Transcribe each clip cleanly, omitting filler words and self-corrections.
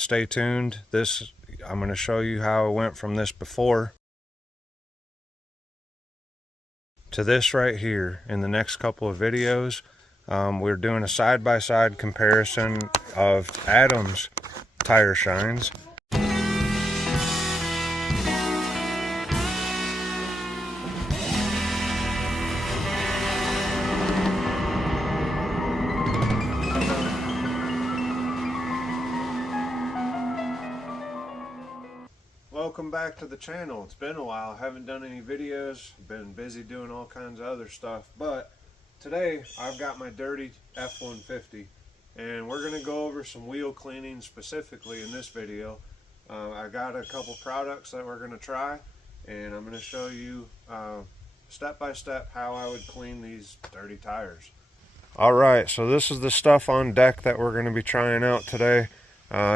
stay tuned. I'm going to show you how I went from this before to this right here in the next couple of videos. We're doing a side-by-side comparison of Adam's tire shines. Welcome back to the channel. It's been a while. I haven't done any videos. Been busy doing all kinds of other stuff, but today I've got my dirty F-150 and we're going to go over some wheel cleaning specifically in this video. I got a couple products that we're going to try, and I'm going to show you step by step how I would clean these dirty tires. Alright, so this is the stuff on deck that we're going to be trying out today.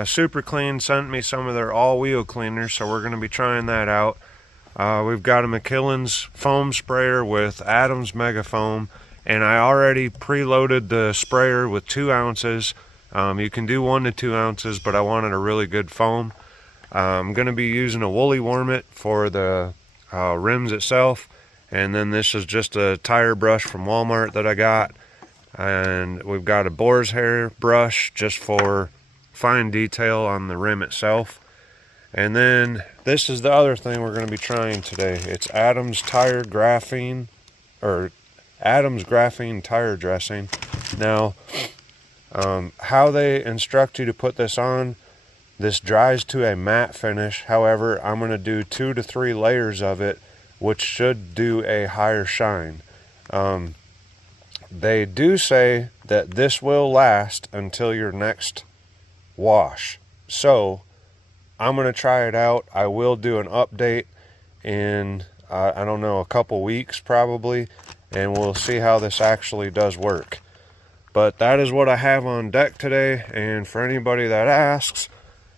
Super Clean sent me some of their all-wheel cleaners, so we're going to be trying that out. We've got a McKillen's foam sprayer with Adam's Mega Foam, and I already preloaded the sprayer with 2 ounces. You can do 1 to 2 ounces, but I wanted a really good foam. I'm going to be using a woolly wormit for the rims itself, and then this is just a tire brush from Walmart that I got, and we've got a boar's hair brush just for fine detail on the rim itself. And then this is the other thing we're going to be trying today. It's Adam's Graphene tire dressing. Now, how they instruct you to put this on, this dries to a matte finish. However, I'm going to do 2 to 3 layers of it, which should do a higher shine. They do say that this will last until your next wash, so I'm going to try it out. I will do an update in I don't know, a couple weeks probably, and we'll see how this actually does work. But that is what I have on deck today, and for anybody that asks,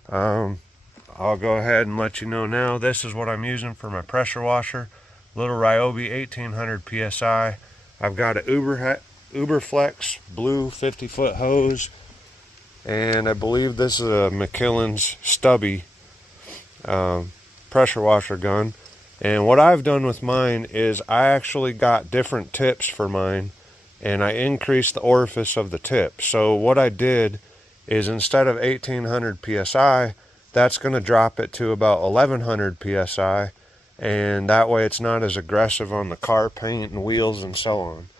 I'll go ahead and let you know now. This is what I'm using for my pressure washer, little Ryobi 1800 psi. I've got an Uberflex blue 50-foot hose, and I believe this is a McKillen's stubby pressure washer gun. And what I've done with mine is I actually got different tips for mine, and I increased the orifice of the tip. So what I did is, instead of 1800 psi, that's going to drop it to about 1100 psi, and that way it's not as aggressive on the car paint and wheels and so on.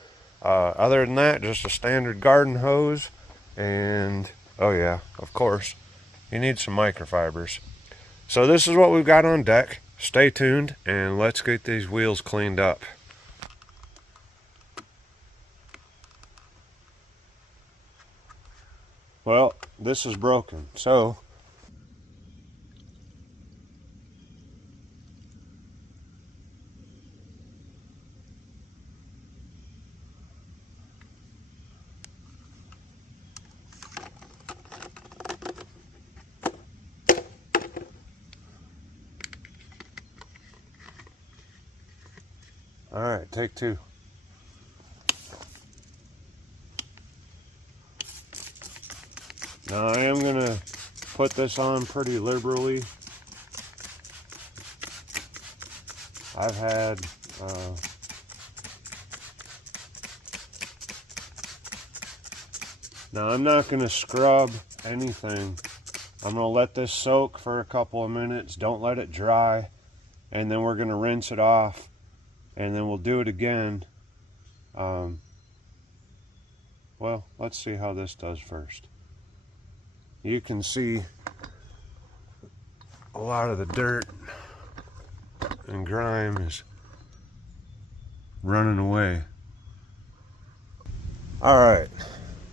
Other than that, just a standard garden hose, and oh yeah, of course, you need some microfibers. So this is what we've got on deck. Stay tuned, and let's get these wheels cleaned up. Well, this is broken, so alright, take 2. Now I am going to put this on pretty liberally. I've had now I'm not going to scrub anything. I'm going to let this soak for a couple of minutes. Don't let it dry, and then we're going to rinse it off, and then we'll do it again. Well, let's see how this does first. You can see a lot of the dirt and grime is running away. Alright,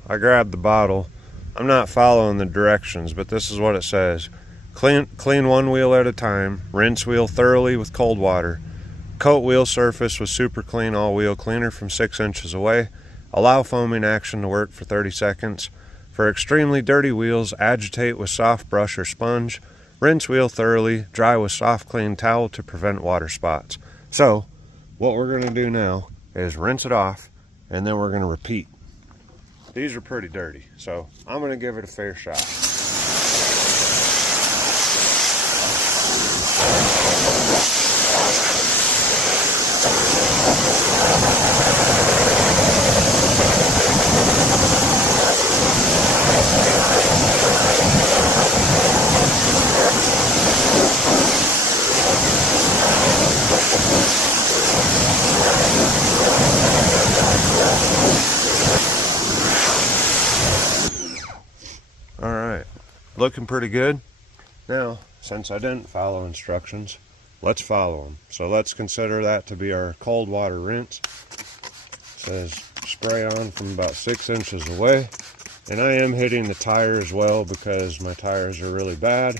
I grabbed the bottle. I'm not following the directions, but this is what it says. Clean 1 wheel at a time. Rinse wheel thoroughly with cold water. Coat wheel surface with Super Clean all-wheel cleaner from 6 inches away. Allow foaming action to work for 30 seconds. For extremely dirty wheels, agitate with soft brush or sponge. Rinse wheel thoroughly. Dry with soft clean towel to prevent water spots. So, what we're going to do now is rinse it off, and then we're going to repeat. These are pretty dirty, so I'm going to give it a fair shot. looking pretty good. Now, since I didn't follow instructions, let's follow them. So let's consider that to be our cold water rinse. It says spray on from about 6 inches away. And I am hitting the tire as well because my tires are really bad.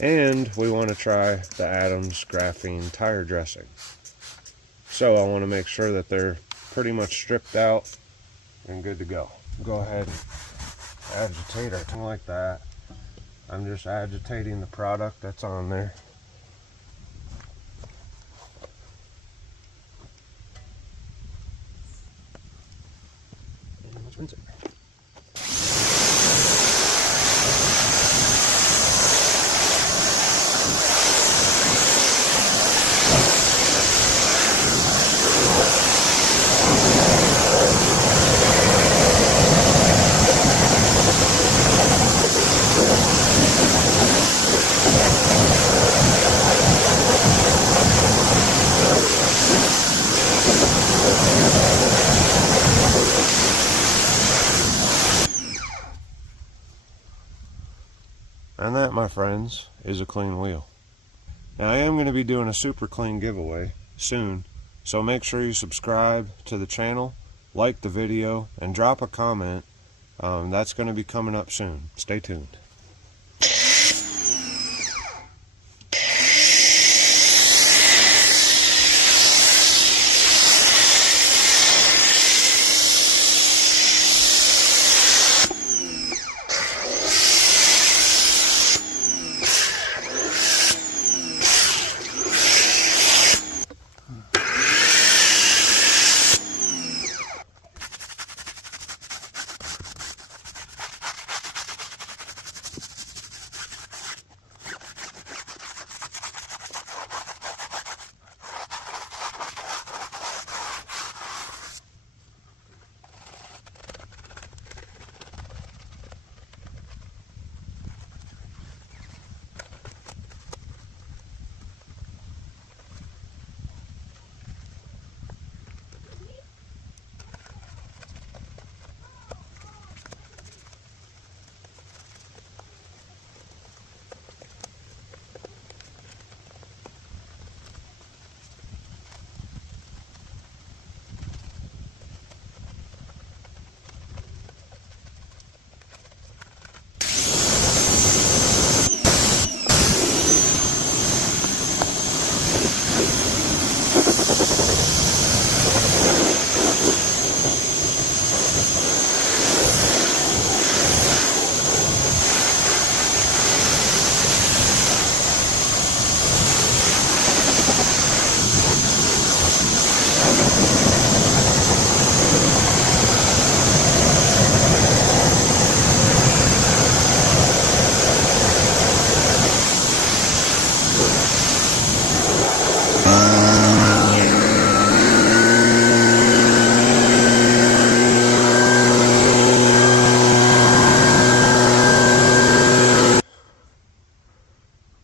And we want to try the Adams Graphene tire dressing. So I want to make sure that they're pretty much stripped out and good to go. Go ahead and agitate our tongue like that. I'm just agitating the product that's on there. And let's rinse it. And that, my friends, is a clean wheel. Now I am going to be doing a super clean giveaway soon, so make sure you subscribe to the channel, like the video, and drop a comment. That's going to be coming up soon. Stay tuned.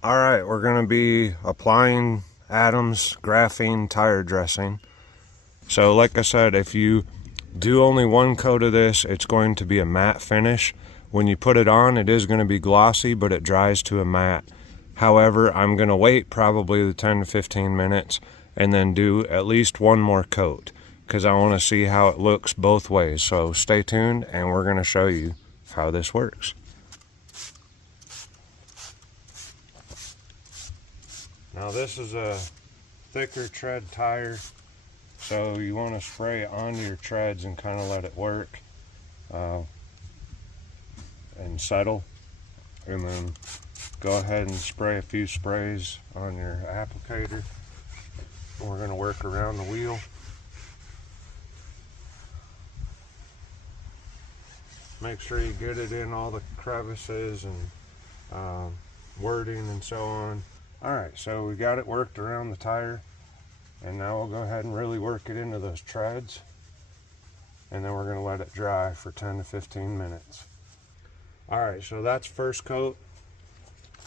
Alright, we're going to be applying Adams Graphene tire dressing. So like I said, if you do only one coat of this, it's going to be a matte finish. When you put it on, it is going to be glossy, but it dries to a matte. However, I'm going to wait probably the 10 to 15 minutes and then do at least one more coat because I want to see how it looks both ways. So stay tuned and we're going to show you how this works. Now this is a thicker tread tire, so you want to spray onto your treads and kind of let it work and settle, and then go ahead and spray a few sprays on your applicator. We're going to work around the wheel. Make sure you get it in all the crevices and wording and so on. Alright, so we got it worked around the tire, and now we'll go ahead and really work it into those treads, and then we're going to let it dry for 10 to 15 minutes. Alright, so that's first coat.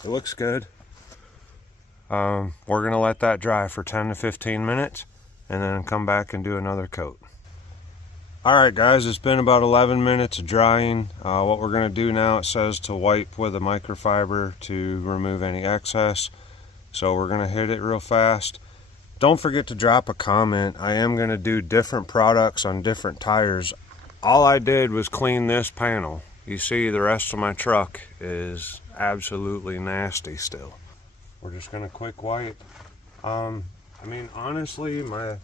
It looks good. We're going to let that dry for 10 to 15 minutes, and then come back and do another coat. Alright guys, it's been about 11 minutes of drying. What we're going to do now, it says to wipe with a microfiber to remove any excess. So we're going to hit it real fast. Don't forget to drop a comment. I am going to do different products on different tires. All I did was clean this panel. You see the rest of my truck is absolutely nasty still. We're just going to quick wipe. I mean, honestly, my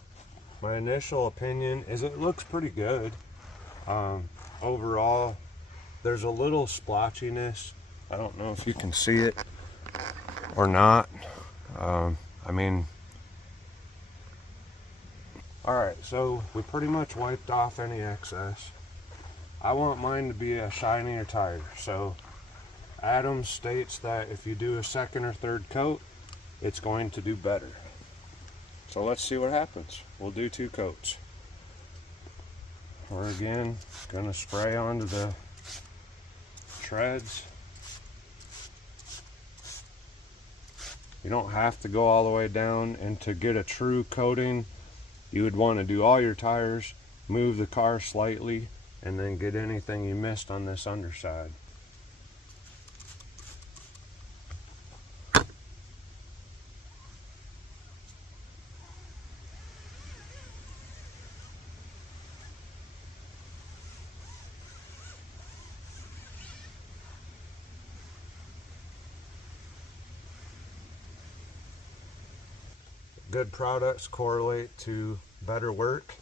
initial opinion is it looks pretty good. Overall, there's a little splotchiness. I don't know if you can see it or not. I mean, alright, so we pretty much wiped off any excess. I want mine to be a shinier tire, so Adams states that if you do a second or third coat, it's going to do better. So let's see what happens. We'll do 2 coats. We're again gonna spray onto the treads. You don't have to go all the way down, and to get a true coating, you would want to do all your tires, move the car slightly, and then get anything you missed on this underside. Good products correlate to better work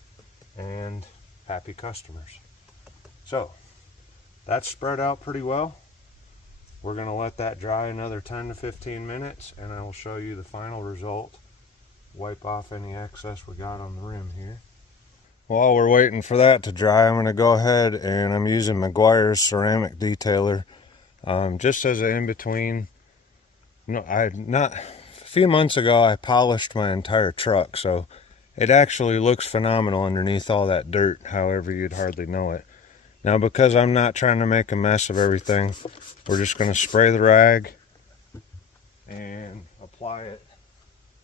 and happy customers. So that's spread out pretty well. We're going to let that dry another 10 to 15 minutes, and I will show you the final result. Wipe off any excess we got on the rim here. While we're waiting for that to dry, I'm going to go ahead and I'm using Meguiar's ceramic detailer just as an in-between. A few months ago I polished my entire truck, so it actually looks phenomenal underneath all that dirt, however you'd hardly know it. Now, because I'm not trying to make a mess of everything, we're just going to spray the rag and apply it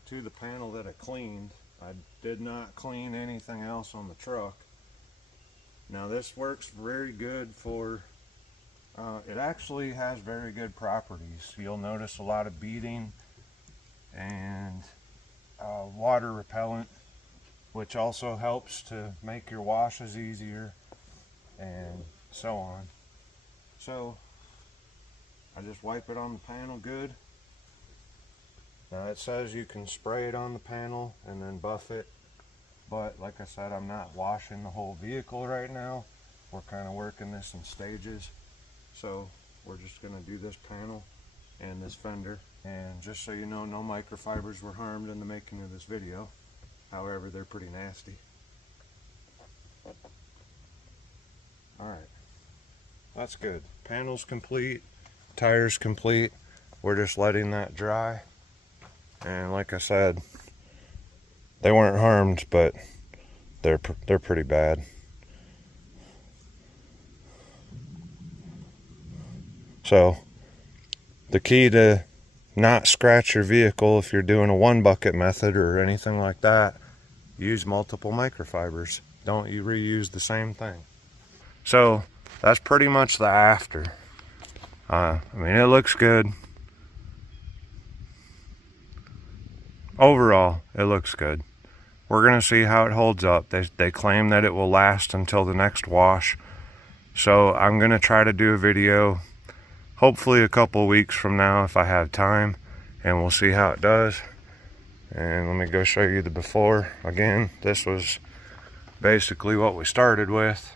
to the panel that I cleaned. I did not clean anything else on the truck. Now this works very good for, it actually has very good properties. You'll notice a lot of beading and water repellent, which also helps to make your washes easier and so on. So I just wipe it on the panel good. Now it says you can spray it on the panel and then buff it, but like I said, I'm not washing the whole vehicle right now. We're kind of working this in stages, so we're just going to do this panel and this fender. And just so you know, no microfibers were harmed in the making of this video. However, they're pretty nasty. Alright, that's good. Panel's complete, tires complete. We're just letting that dry. And like I said, they weren't harmed, but they're pretty bad. So the key to not scratch your vehicle if you're doing a 1 bucket method or anything like that, use multiple microfibers. Don't you reuse the same thing. So that's pretty much the after. I mean, it looks good. Overall, it looks good. We're going to see how it holds up. They claim that it will last until the next wash. So I'm going to try to do a video hopefully a couple weeks from now if I have time, and we'll see how it does. And let me go show you the before. Again, this was basically what we started with.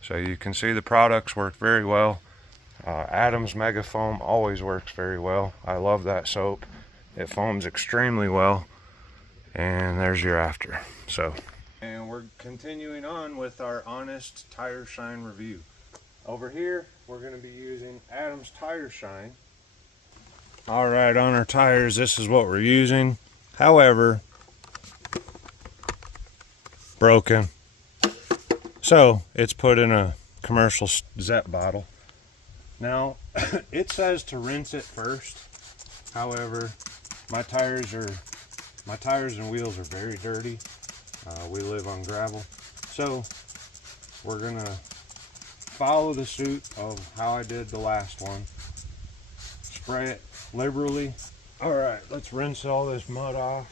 So you can see the products work very well. Adams Mega Foam always works very well. I love that soap. It foams extremely well. And there's your after. And we're continuing on with our honest tire shine review. Over here, we're going to be using Adams Tire Shine. Alright, on our tires, this is what we're using. However, broken. So, it's put in a commercial Zep bottle. Now, it says to rinse it first. However, my tires and wheels are very dirty. We live on gravel. So we're gonna follow the suit of how I did the last one. Spray it liberally. All right, let's rinse all this mud off.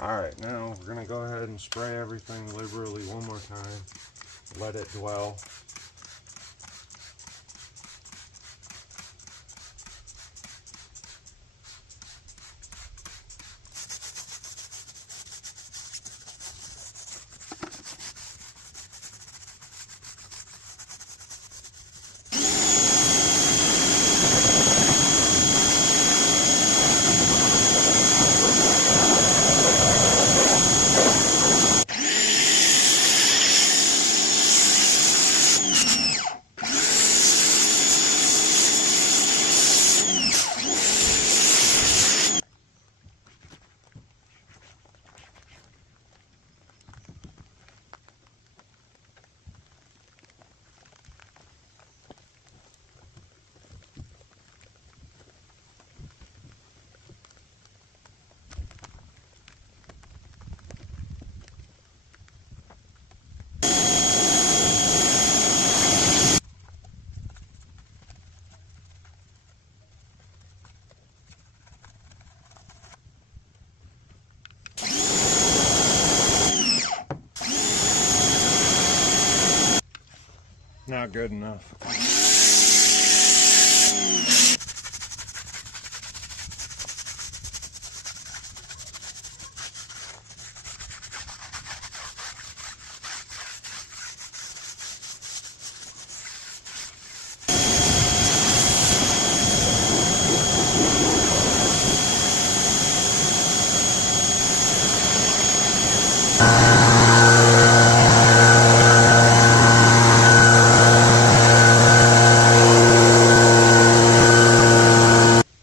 Alright, now we're going to go ahead and spray everything liberally one more time. Let it dwell. Not good enough.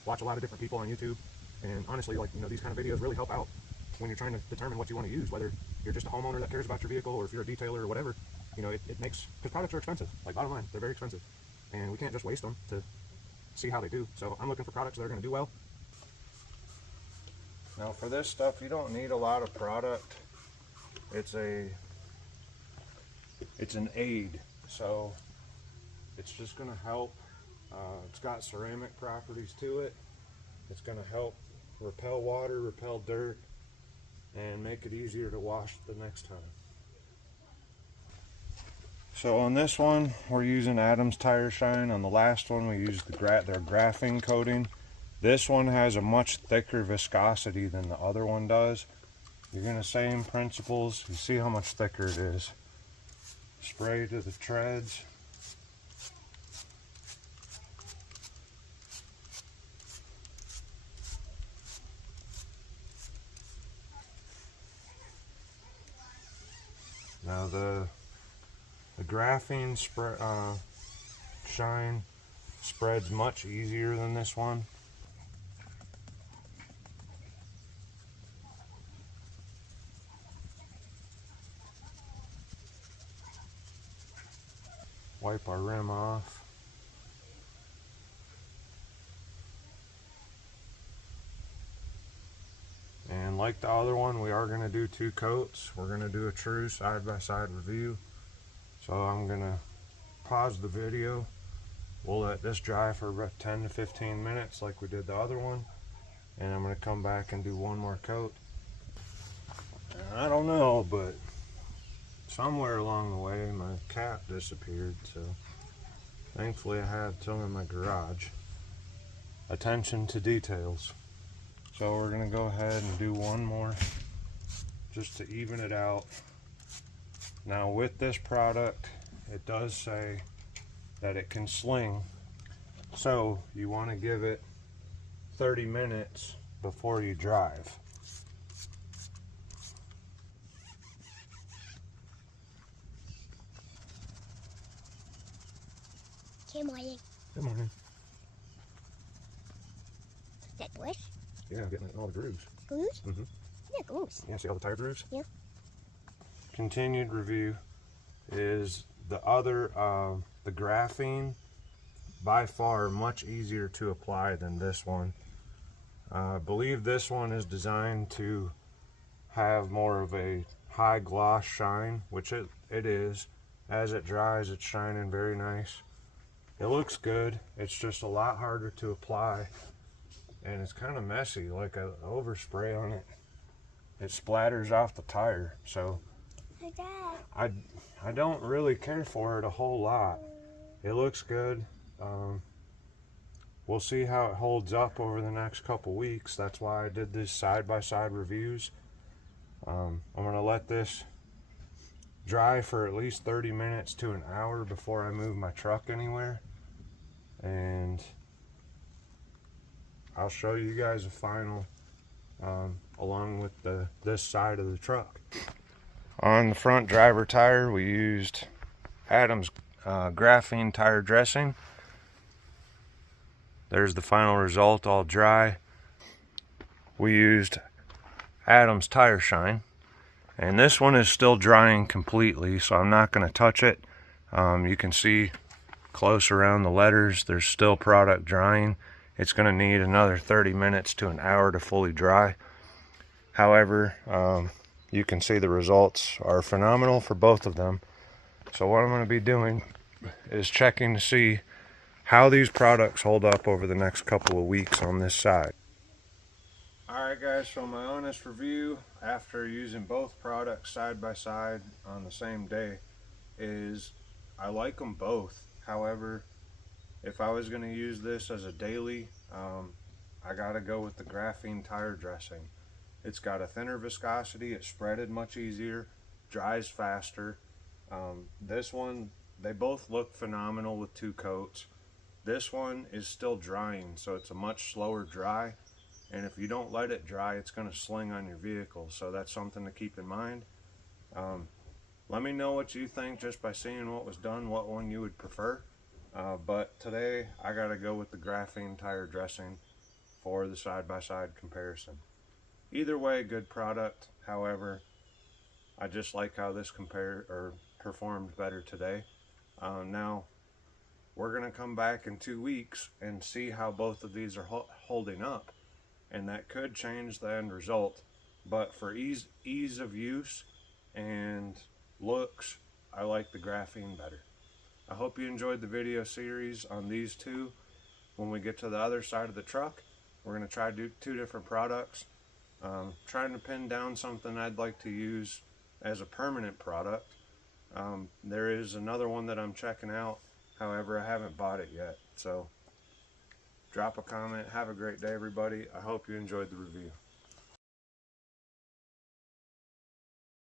Watch a lot of different people on YouTube, and honestly, like, these kind of videos really help out when you're trying to determine what you want to use, whether you're just a homeowner that cares about your vehicle or if you're a detailer or whatever. It makes, because products are expensive. Like, bottom line, they're very expensive, and we can't just waste them to see how they do. So I'm looking for products that are going to do well. Now for this stuff, you don't need a lot of product. It's an aid, so it's just going to help. It's got ceramic properties to it. It's going to help repel water, repel dirt, and make it easier to wash the next time. So on this one, we're using Adams Tire Shine. On the last one, we used their graphene coating. This one has a much thicker viscosity than the other one does. You're going to same principles. You see how much thicker it is. Spray to the treads. Now the graphene shine spreads much easier than this one. Wipe our rim off. And like the other one, we are going to do 2 coats. We're going to do a true side-by-side review. So I'm going to pause the video. We'll let this dry for about 10 to 15 minutes like we did the other one. And I'm going to come back and do one more coat. And I don't know, but somewhere along the way my cap disappeared. So thankfully I have some in my garage. Attention to details. So we're going to go ahead and do one more just to even it out. Now with this product, it does say that it can sling. So you want to give it 30 minutes before you drive. Good morning. Good morning. That bush? Yeah, getting it in all the grooves. Grooves? Mm-hmm. Yeah, grooves. Yeah, see all the tire grooves? Yeah. Continued review is the other, the Graphene, by far much easier to apply than this one. I believe this one is designed to have more of a high gloss shine, which it is. As it dries, it's shining very nice. It looks good. It's just a lot harder to apply, and it's kind of messy. Like a overspray on it, it splatters off the tire. So I don't really care for it a whole lot. It looks good. We'll see how it holds up over the next couple weeks. That's why I did these side-by-side reviews. I'm gonna let this dry for at least 30 minutes to an hour before I move my truck anywhere, and I'll show you guys a final along with this side of the truck. On the front driver tire, we used Adam's Graphene tire dressing. There's the final result, all dry. We used Adam's tire shine, and this one is still drying completely, so I'm not going to touch it. You can see close around the letters, there's still product drying. It's going to need another 30 minutes to an hour to fully dry. However, you can see the results are phenomenal for both of them. So what I'm going to be doing is checking to see how these products hold up over the next couple of weeks on this side. Alright guys, so my honest review after using both products side by side on the same day is I like them both. However, if I was going to use this as a daily, I got to go with the Graphene tire dressing. It's got a thinner viscosity, it's spreaded much easier, dries faster. This one, they both look phenomenal with 2 coats. This one is still drying, so it's a much slower dry, and if you don't let it dry, it's going to sling on your vehicle, so that's something to keep in mind. Let me know what you think just by seeing what was done, what one you would prefer. But today I got to go with the Graphene tire dressing for the side-by-side comparison. Either way, good product. However, I just like how this performed better today. Now we're going to come back in 2 weeks and see how both of these are holding up, and that could change the end result. But for ease of use and looks, I like the Graphene better. I hope you enjoyed the video series on these two. When we get to the other side of the truck, we're going to try to do 2 different products. Trying to pin down something I'd like to use as a permanent product. There is another one that I'm checking out. However, I haven't bought it yet. So drop a comment. Have a great day, everybody. I hope you enjoyed the review.